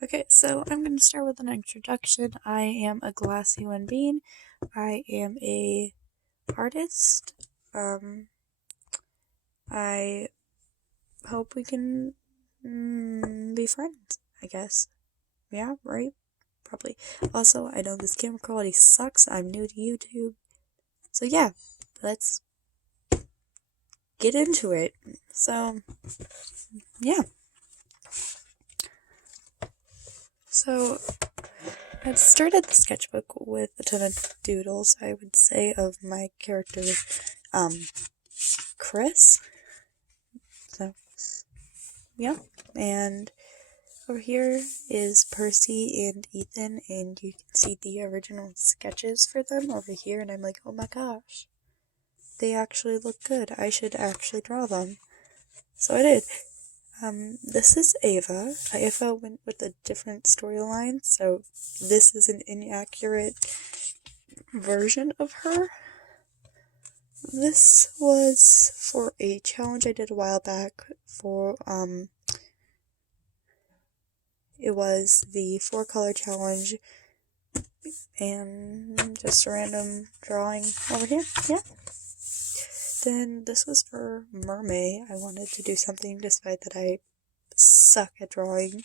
Okay, so I'm going to start with an introduction. I am a glass human being. I am a artist. I hope we can be friends, I guess. Yeah, right? Probably. Also, I know this camera quality sucks. I'm new to YouTube. So yeah, let's get into it. So, yeah. So, I started the sketchbook with a ton of doodles, I would say, of my character, Chris. So, yeah. And over here is Percy and Ethan, and you can see the original sketches for them over here, and I'm like, oh my gosh, they actually look good. I should actually draw them. So I did. This is Ava. Ava went with a different storyline, so this is an inaccurate version of her. This was for a challenge I did a while back for, it was the 4-color challenge, and just a random drawing over here, yeah. Then this was for Mermaid. I wanted to do something despite that I suck at drawing,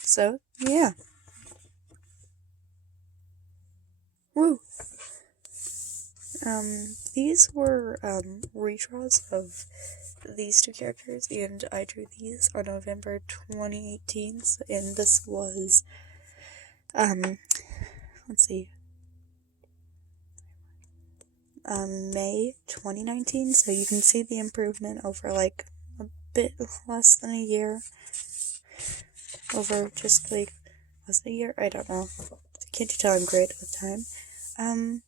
so yeah. Woo! These were, redraws of these two characters, and I drew these on November 2018, and this was, let's see, May 2019, so you can see the improvement over, like, a bit less than a year, over just, like, less than a year, I don't know, can't you tell I'm great at the time.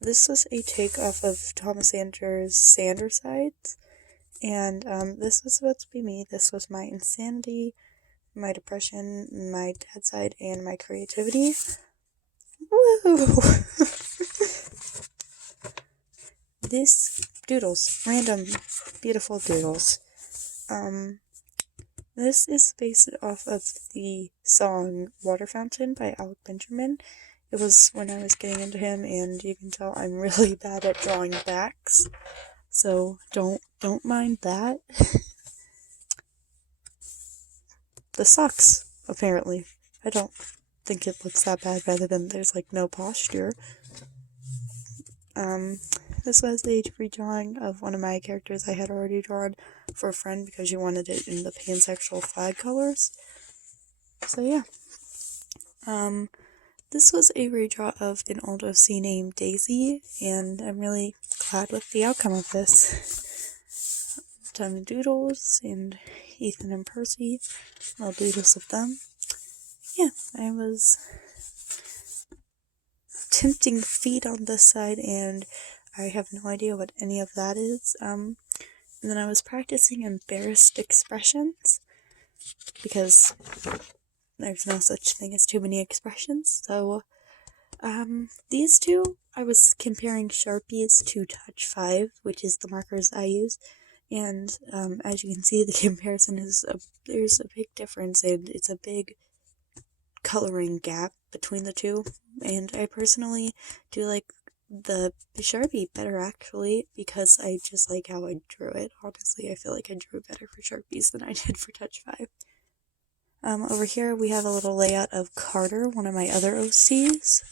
This was a take off of Thomas Ander's Sandersides, and, this was supposed to be me. This was my insanity, my depression, my dad side, and my creativity. Woo! This doodles, random, beautiful doodles. This is based off of the song Water Fountain by Alec Benjamin. It was when I was getting into him, and you can tell I'm really bad at drawing backs, so don't mind that. This sucks, apparently. I don't think it looks that bad, rather than there's, like, no posture. This was a redrawing of one of my characters I had already drawn for a friend because she wanted it in the pansexual flag colors. So yeah. This was a redraw of an old OC named Daisy, and I'm really glad with the outcome of this. Ton of doodles, and Ethan and Percy, little doodles of them. Yeah, I was tempting feet on this side, and I have no idea what any of that is. And then I was practicing embarrassed expressions, because there's no such thing as too many expressions, so, these two, I was comparing Sharpies to Touch 5, which is the markers I use, and, as you can see, the comparison is, there's a big difference, and it's a big coloring gap between the two, and I personally do like the Sharpie better, actually, because I just like how I drew it. Honestly, I feel like I drew better for Sharpies than I did for Touch 5. Over here we have a little layout of Carter, one of my other OCs.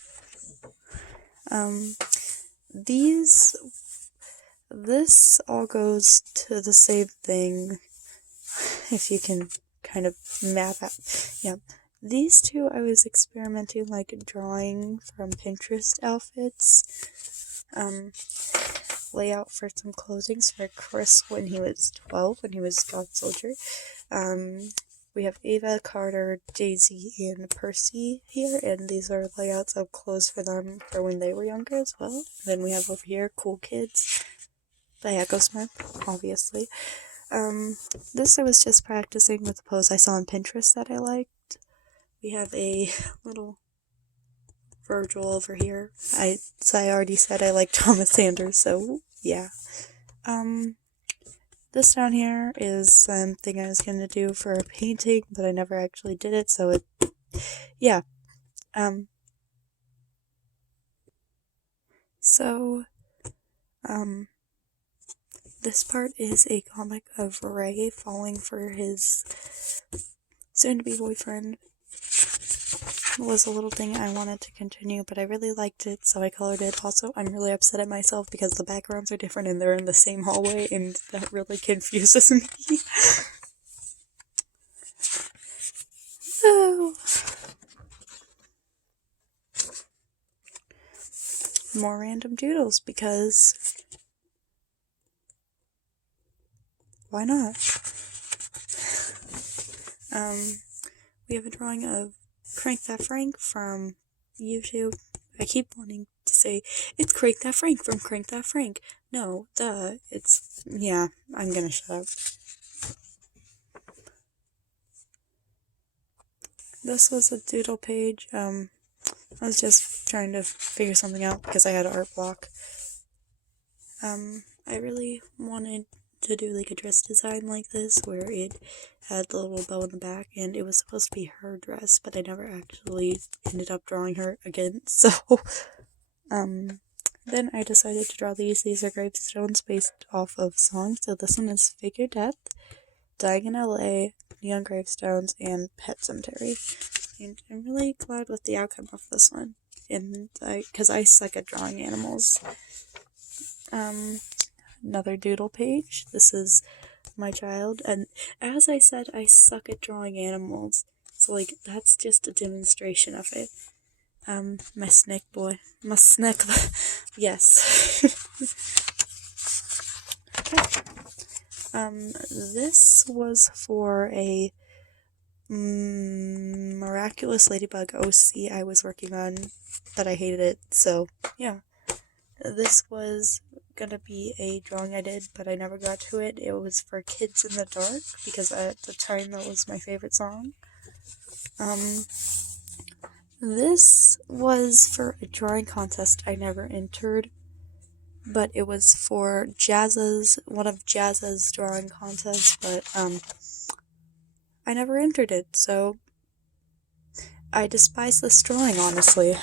This all goes to the same thing, if you can kind of map out. Yeah. These two I was experimenting, like, drawing from Pinterest outfits. Layout for some clothings for Chris when he was 12, when he was God Soldier. We have Ava, Carter, Daisy, and Percy here, and these are layouts of clothes for them for when they were younger as well. Then we have over here Cool Kids by Echo Smith, obviously. This I was just practicing with a pose I saw on Pinterest that I liked. We have a little Virgil over here. I already said I like Thomas Sanders, so yeah. This down here is something I was going to do for a painting, but I never actually did it, so yeah. So, this part is a comic of Ray falling for his soon-to-be boyfriend. It was a little thing I wanted to continue, but I really liked it, so I colored it. Also, I'm really upset at myself because the backgrounds are different and they're in the same hallway, and that really confuses me. Oh. More random doodles, because why not? We have a drawing of Crank That Frank from YouTube. I keep wanting to say, it's Crank That Frank from Crank That Frank. No, duh, yeah, I'm gonna shut up. This was a doodle page. I was just trying to figure something out because I had an art block. I really wanted to do like a dress design like this where it had the little bow in the back, and it was supposed to be her dress, but I never actually ended up drawing her again, so then I decided to draw these. These are gravestones based off of songs. So this one is Figure Death, Dying in LA, Neon Gravestones, and Pet Cemetery. And I'm really glad with the outcome of this one, and because I suck at drawing animals. Another doodle page. This is my child, and as I said, I suck at drawing animals, so like that's just a demonstration of it. My snake boy, my snake, yes. Okay. This was for a miraculous ladybug OC I was working on, but I hated it, so yeah. This was gonna be a drawing I did, but I never got to it. It was for Kids in the Dark, because at the time that was my favorite song. This was for a drawing contest I never entered, but it was for one of Jazza's drawing contests, but I never entered it, so I despise this drawing, honestly.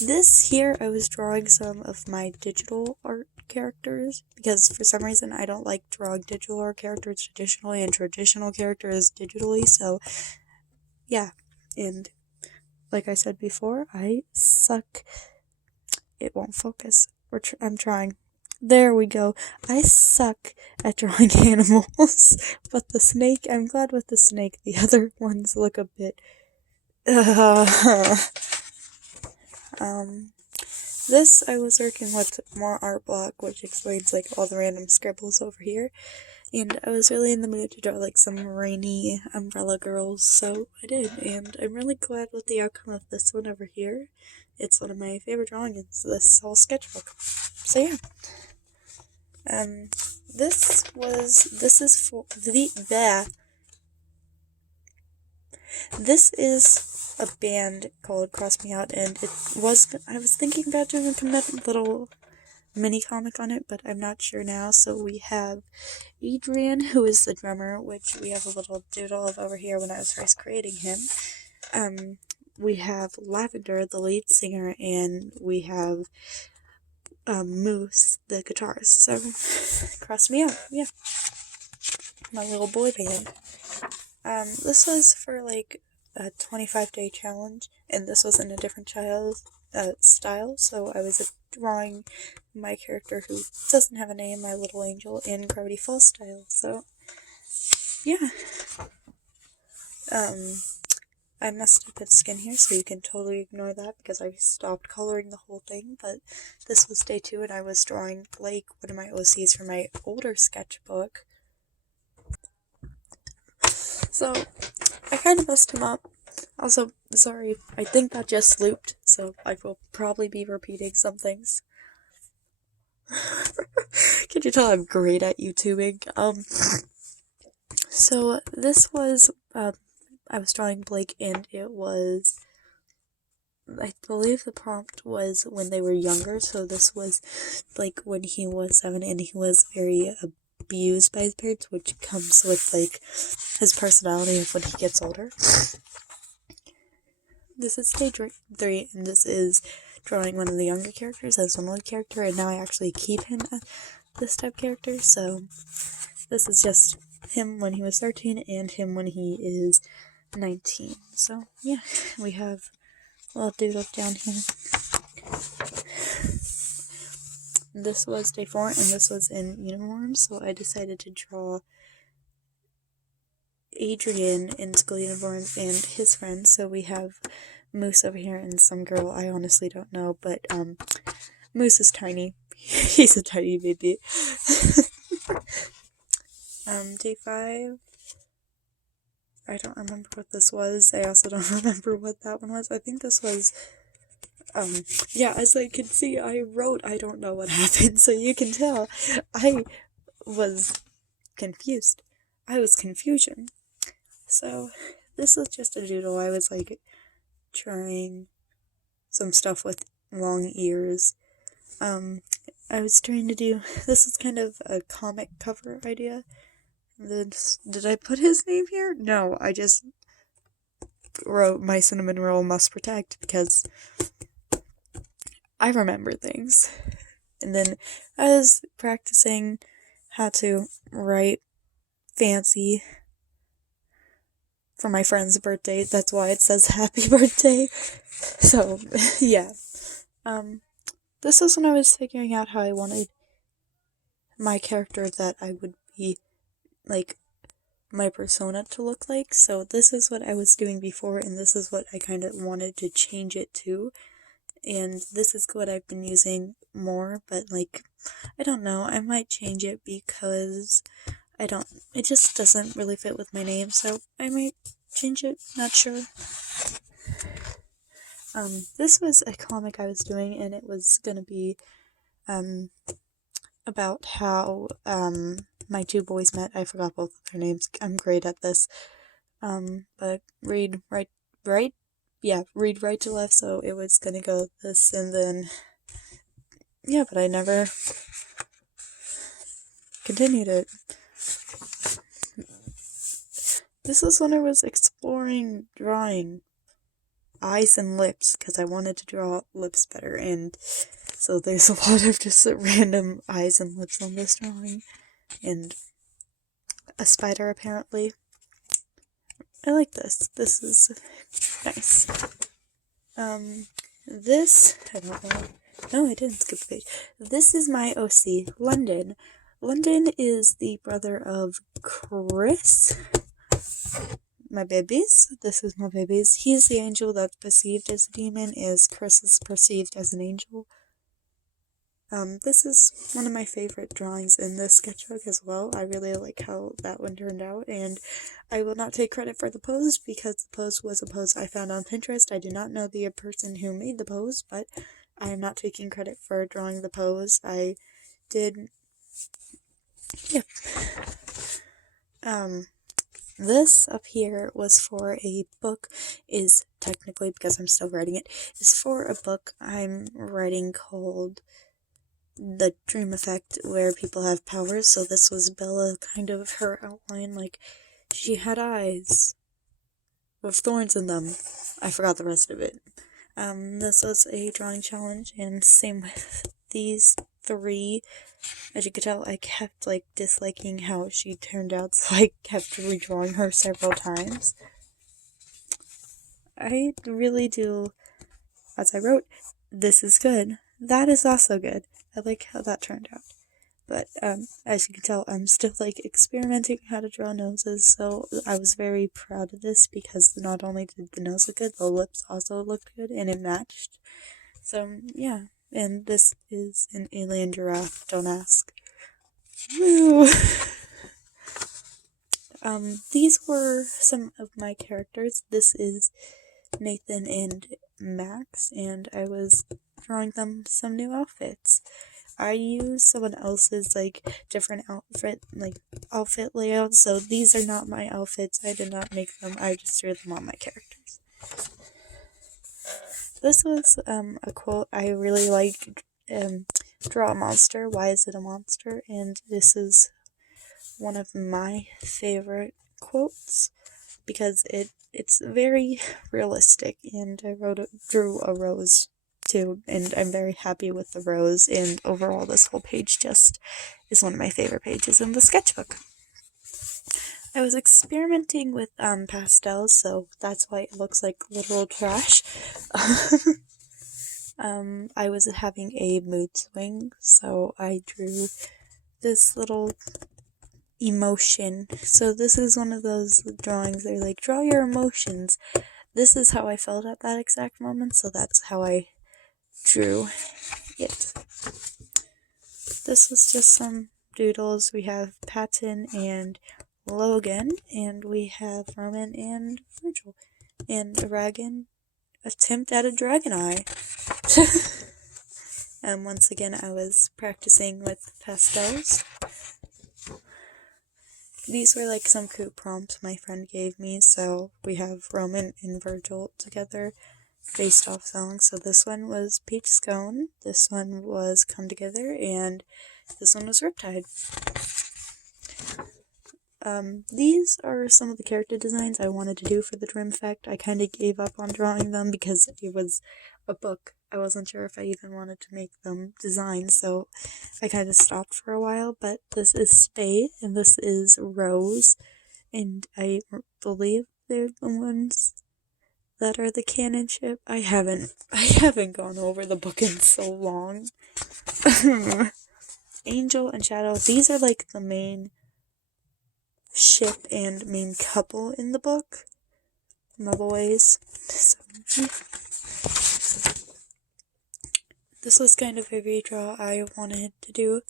This here, I was drawing some of my digital art characters, because for some reason I don't like drawing digital art characters traditionally and traditional characters digitally, so yeah. And like I said before, I suck. It won't focus. I'm trying. There we go. I suck at drawing animals, but the snake, I'm glad with the snake. The other ones look a bit this, I was working with more art block, which explains like all the random scribbles over here, and I was really in the mood to draw like some rainy umbrella girls, so I did, and I'm really glad with the outcome of this one over here. It's one of my favorite drawings, this whole sketchbook. So yeah. This is a band called Cross Me Out, and I was thinking about doing a little mini comic on it, but I'm not sure now. So we have Adrian, who is the drummer, which we have a little doodle of over here when I was first creating him. We have Lavender, the lead singer, and we have Moose, the guitarist. So Cross Me Out, yeah. My little boy band. This was for like a 25-day challenge, and this was in a different style, so I was drawing my character who doesn't have a name, my little angel, in Gravity Falls style, so yeah. I messed up its skin here, so you can totally ignore that because I stopped coloring the whole thing, but this was day 2 and I was drawing Blake, one of my OCs for my older sketchbook. So, I kind of messed him up. Also, sorry, I think that just looped, so I will probably be repeating some things. Can you tell I'm great at YouTubing? So this was, I was drawing Blake, and it was, I believe the prompt was when they were younger, so this was like when he was 7 and he was very be used by his parents, which comes with, like, his personality of when he gets older. This is stage 3, and this is drawing one of the younger characters as an old character, and now I actually keep him as this type of character, so this is just him when he was 13 and him when he is 19. So, yeah, we have a little doodle down here. This was day 4, and this was in uniform, so I decided to draw Adrian in school uniform and his friends. So we have Moose over here and some girl I honestly don't know, but Moose is tiny. He's a tiny baby. Day 5, I don't remember what this was. I also don't remember what that one was. I think this was, yeah, as I can see, I wrote I don't know what happened, so you can tell I was confused. I was confusion. So, this is just a doodle. I was, like, trying some stuff with long ears. I was trying to do, this is kind of a comic cover idea. Did I put his name here? No, I just wrote My Cinnamon Roll Must Protect because I remember things. And then I was practicing how to write fancy for my friend's birthday. That's why it says happy birthday. So, yeah. This was when I was figuring out how I wanted my character that I would be, like, my persona to look like. So this is what I was doing before, and this is what I kind of wanted to change it to. And this is what I've been using more, but, like, I don't know. I might change it because it just doesn't really fit with my name, so I might change it. Not sure. This was a comic I was doing, and it was gonna be, about how, my 2 boys met. I forgot both of their names. I'm great at this. But read right to left, so it was gonna go this, and then, yeah, but I never continued it. This was when I was exploring drawing eyes and lips, because I wanted to draw lips better, and so there's a lot of just random eyes and lips on this drawing, and a spider apparently. I like this. This is nice. This, I don't know. No, I didn't skip a page. This is my OC, London. London is the brother of Chris. My babies. This is my babies. He's the angel that's perceived as a demon, as Chris is perceived as an angel. This is one of my favorite drawings in this sketchbook as well. I really like how that one turned out, and I will not take credit for the pose because the pose was a pose I found on Pinterest. I do not know the person who made the pose, but I am not taking credit for drawing the pose. I did, yeah. This up here was for a book, is technically, because I'm still writing it, is for a book I'm writing called The Dream Effect, where people have powers. So this was Bella, kind of her outline, like, she had eyes with thorns in them. I forgot the rest of it. This was a drawing challenge, and same with these 3. As you could tell, I kept, like, disliking how she turned out, so I kept redrawing her several times. I really do, as I wrote, this is good. That is also good. I like how that turned out. But, as you can tell, I'm still, like, experimenting how to draw noses, so I was very proud of this because not only did the nose look good, the lips also looked good, and it matched. So, yeah. And this is an alien giraffe, don't ask. Woo! These were some of my characters. This is Nathan and Max, and I was drawing them some new outfits. I used someone else's, like, different outfit layouts, so these are not my outfits. I did not make them. I just drew them on my characters. This was, a quote I really liked, draw a monster, why is it a monster? And this is one of my favorite quotes because it's very realistic, and I drew a rose too, and I'm very happy with the rose, and overall this whole page just is one of my favorite pages in the sketchbook. I was experimenting with pastels, so that's why it looks like literal trash. I was having a mood swing, so I drew this little emotion. So this is one of those drawings, they're like, draw your emotions. This is how I felt at that exact moment, so that's how I drew it. This was just some doodles. We have Patton and Logan, and we have Roman and Virgil, and a dragon attempt at a dragon eye. And once again, I was practicing with pastels. These were like some cute prompts my friend gave me, so we have Roman and Virgil together based off songs. So this one was Peach Scone, this one was Come Together, and this one was Riptide. These are some of the character designs I wanted to do for the Dream Effect. I kind of gave up on drawing them because it was a book. I wasn't sure if I even wanted to make them designs, so I kind of stopped for a while. But this is Spade, and this is Rose, and I believe they're the ones that are the canon ship. I haven't gone over the book in so long. Angel and Shadow, these are like the main ship and main couple in the book, my boys. So, yeah. This was kind of a redraw I wanted to do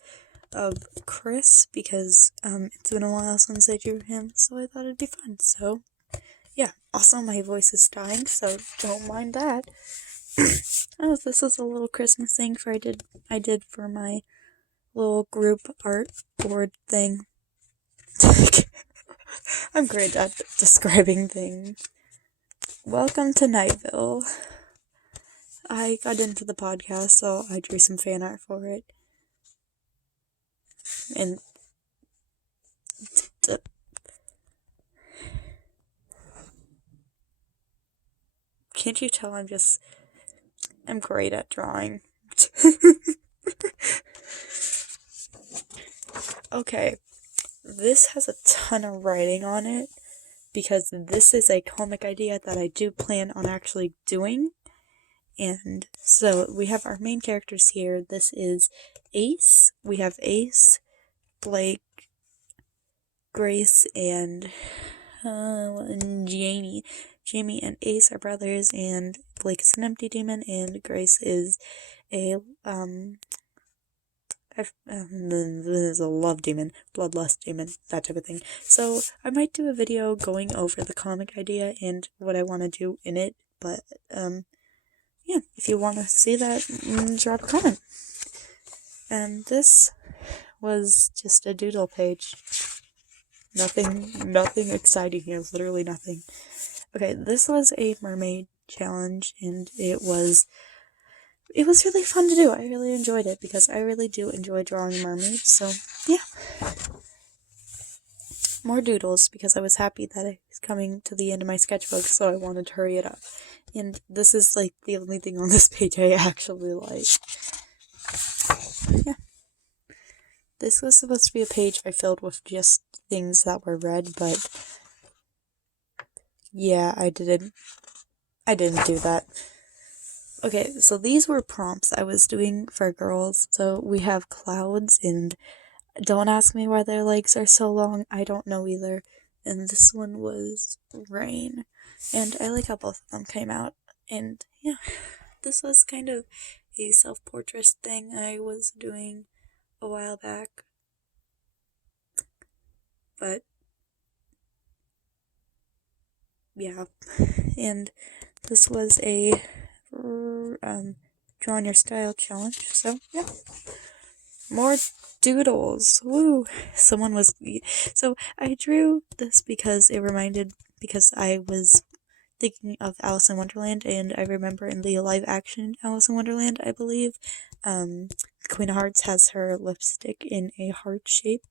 of Chris because it's been a while since I drew him, so I thought it'd be fun. So yeah, also my voice is dying, so don't mind that. Oh, this was a little Christmas thing I did for my little group art board thing. I'm great at describing things. Welcome to Nightville. I got into the podcast, so I drew some fan art for it. And can't you tell I'm great at drawing. Okay, this has a ton of writing on it because this is a comic idea that I do plan on actually doing. And so we have our main characters here. This is Ace. We have Ace, Blake, Grace, and Jamie. Jamie and Ace are brothers, and Blake is an empty demon, and Grace is a is a love demon, bloodlust demon, that type of thing. So I might do a video going over the comic idea and what I want to do in it, but yeah, if you want to see that, drop a comment. And this was just a doodle page. Nothing exciting here, literally nothing. Okay, this was a mermaid challenge, and it was really fun to do. I really enjoyed it because I really do enjoy drawing mermaids, so yeah. More doodles because I was happy that it was coming to the end of my sketchbook, so I wanted to hurry it up. And this is like the only thing on this page I actually like. Yeah. This was supposed to be a page I filled with just things that were red, but yeah, I didn't do that. Okay, so these were prompts I was doing for girls. So we have clouds, and don't ask me why their legs are so long, I don't know either. And this one was rain, and I like how both of them came out. And yeah, this was kind of a self-portrait thing I was doing a while back. But yeah, and this was a draw on your style challenge, so yeah. More doodles, woo! So I drew this because I was thinking of Alice in Wonderland, and I remember in the live action Alice in Wonderland, I believe, Queen of Hearts has her lipstick in a heart shape,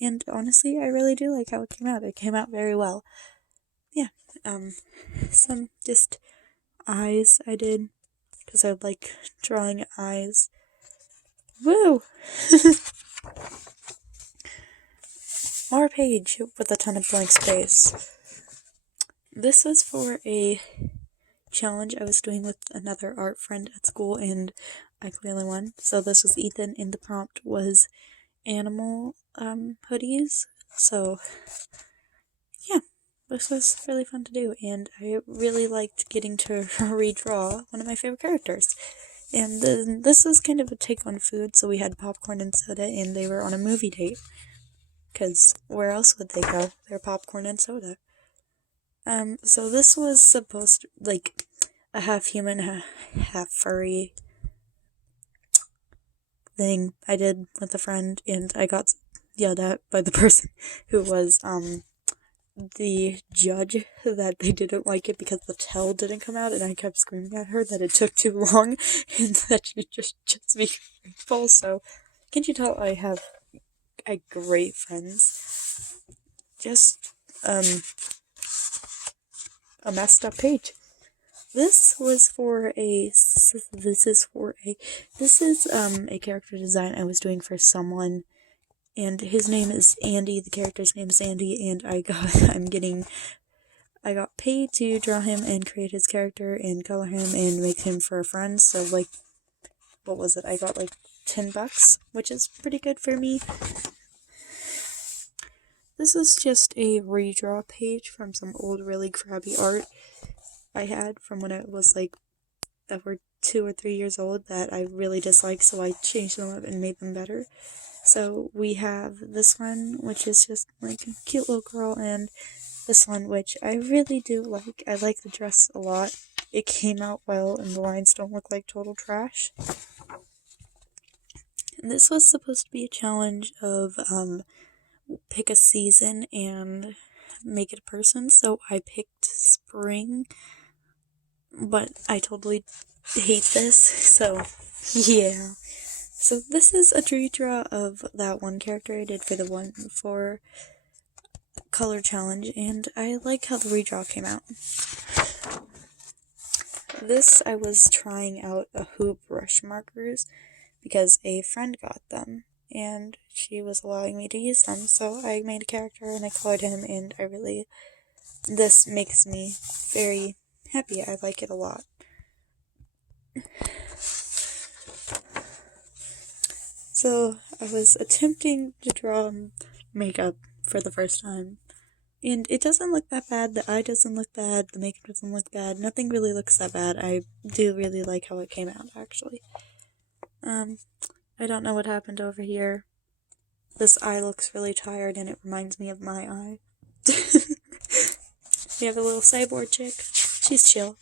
and honestly, I really do like how it came out. It came out very well. Yeah, some just eyes I did, because I like drawing eyes. Woo! More page with a ton of blank space. This was for a challenge I was doing with another art friend at school, and I clearly won. So this was Ethan, and the prompt was animal hoodies. So yeah, this was really fun to do, and I really liked getting to redraw one of my favorite characters. And then this was kind of a take on food, so we had popcorn and soda, and they were on a movie date. Because where else would they go? They're popcorn and soda. So this was supposed to, like, a half human, half furry thing I did with a friend, and I got yelled at by the person who was, the judge, that they didn't like it because the tail didn't come out, and I kept screaming at her that it took too long, and that she just be grateful. So, can't you tell I have great friends? Just, a messed up page. This is a character design I was doing for someone, and his name is Andy, the character's name is Andy, and I got paid to draw him and create his character and color him and make him for a friend. So, like, what was it? I got like $10, which is pretty good for me. This is just a redraw page from some old really crappy art I had from when I was like that were 2 or 3 years old that I really disliked, so I changed them up and made them better. So we have this one, which is just like a cute little girl, and this one, which I really do like. I like the dress a lot. It came out well, and the lines don't look like total trash. And this was supposed to be a challenge of pick a season and make it a person, so I picked spring, but I totally hate this, so yeah. So this is a redraw of that one character I did for color challenge, and I like how the redraw came out. This, I was trying out a hoop brush markers because a friend got them, and she was allowing me to use them, so I made a character and I colored him, and this makes me very happy. I like it a lot. So, I was attempting to draw makeup for the first time, and it doesn't look that bad. The eye doesn't look bad, the makeup doesn't look bad, nothing really looks that bad. I do really like how it came out, actually. I don't know what happened over here. This eye looks really tired, and it reminds me of my eye. We have a little cyborg chick. She's chill.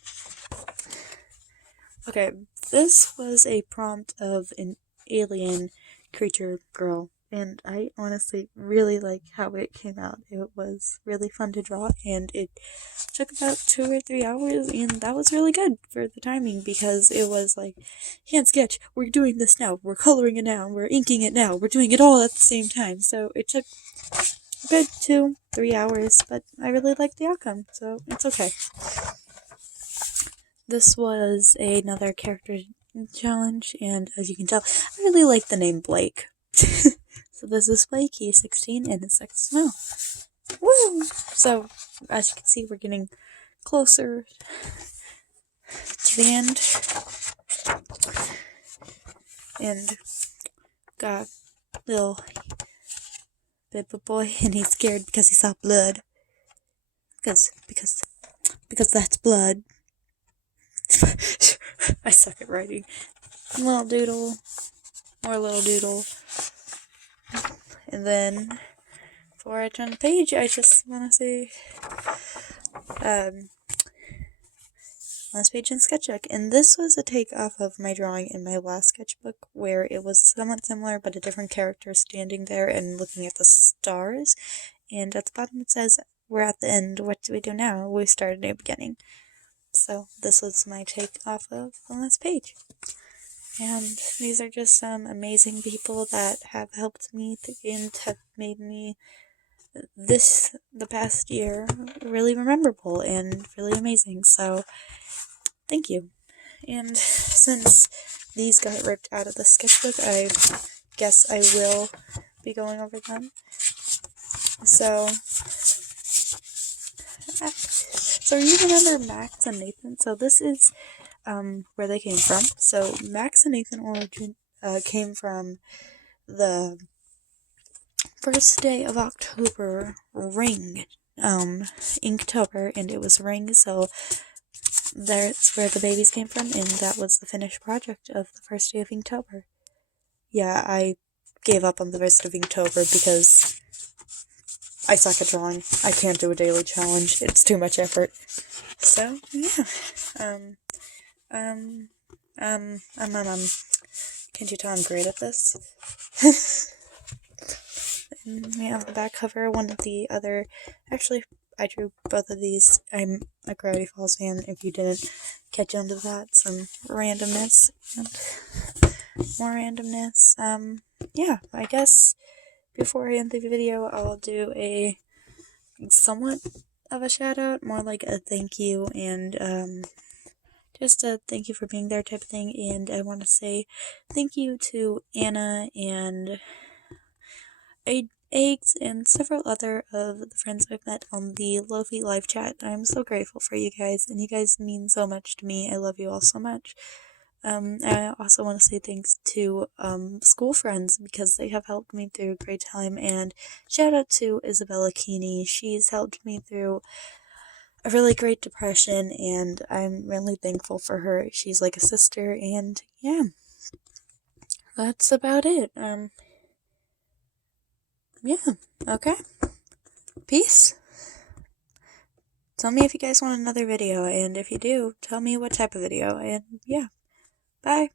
Okay, this was a prompt of an alien creature girl, and I honestly really like how it came out. It was really fun to draw, and it took about 2 or 3 hours, and that was really good for the timing, because it was like, hand sketch, we're doing this now, we're coloring it now, we're inking it now, we're doing it all at the same time. So it took a good 2-3 hours, but I really liked the outcome, so it's okay. This was another character challenge, and as you can tell, I really like the name Blake. So this is Blake, he's 16, and his sex smell. Woo! So, as you can see, we're getting closer to the end. And got little baby boy, and he's scared because he saw blood. Because that's blood. I suck at writing. Little doodle. More little doodle. And then, before I turn the page, I just want to say, last page in sketchbook. And this was a take off of my drawing in my last sketchbook, where it was somewhat similar, but a different character standing there and looking at the stars. And at the bottom it says, we're at the end, what do we do now? We start a new beginning. So this was my take off of the last page. And these are just some amazing people that have helped me and have made me the past year really memorable and really amazing. So thank you. And since these got ripped out of the sketchbook, I guess I will be going over them. So you remember Max and Nathan? So this is where they came from. So Max and Nathan came from the first day of October ring, Inktober, and it was ring, so that's where the babies came from, and that was the finished project of the first day of Inktober. Yeah, I gave up on the rest of Inktober because I suck at drawing. I can't do a daily challenge. It's too much effort. So, yeah. Can't you tell I'm great at this? And we have the back cover. One of the other... Actually, I drew both of these. I'm a Gravity Falls fan, if you didn't catch on to that. Some randomness. And more randomness. Yeah, I guess before I end the video, I'll do a somewhat of a shout out, more like a thank you, and just a thank you for being there type of thing. And I want to say thank you to Anna and Eggs and several other of the friends I've met on the Lofi live chat. I'm so grateful for you guys, and you guys mean so much to me. I love you all so much. I also want to say thanks to school friends because they have helped me through a great time, and shout out to Isabella Keeney. She's helped me through a really great depression, and I'm really thankful for her. She's like a sister, and yeah, that's about it. Yeah, okay. Peace. Tell me if you guys want another video, and if you do, tell me what type of video, and yeah, bye.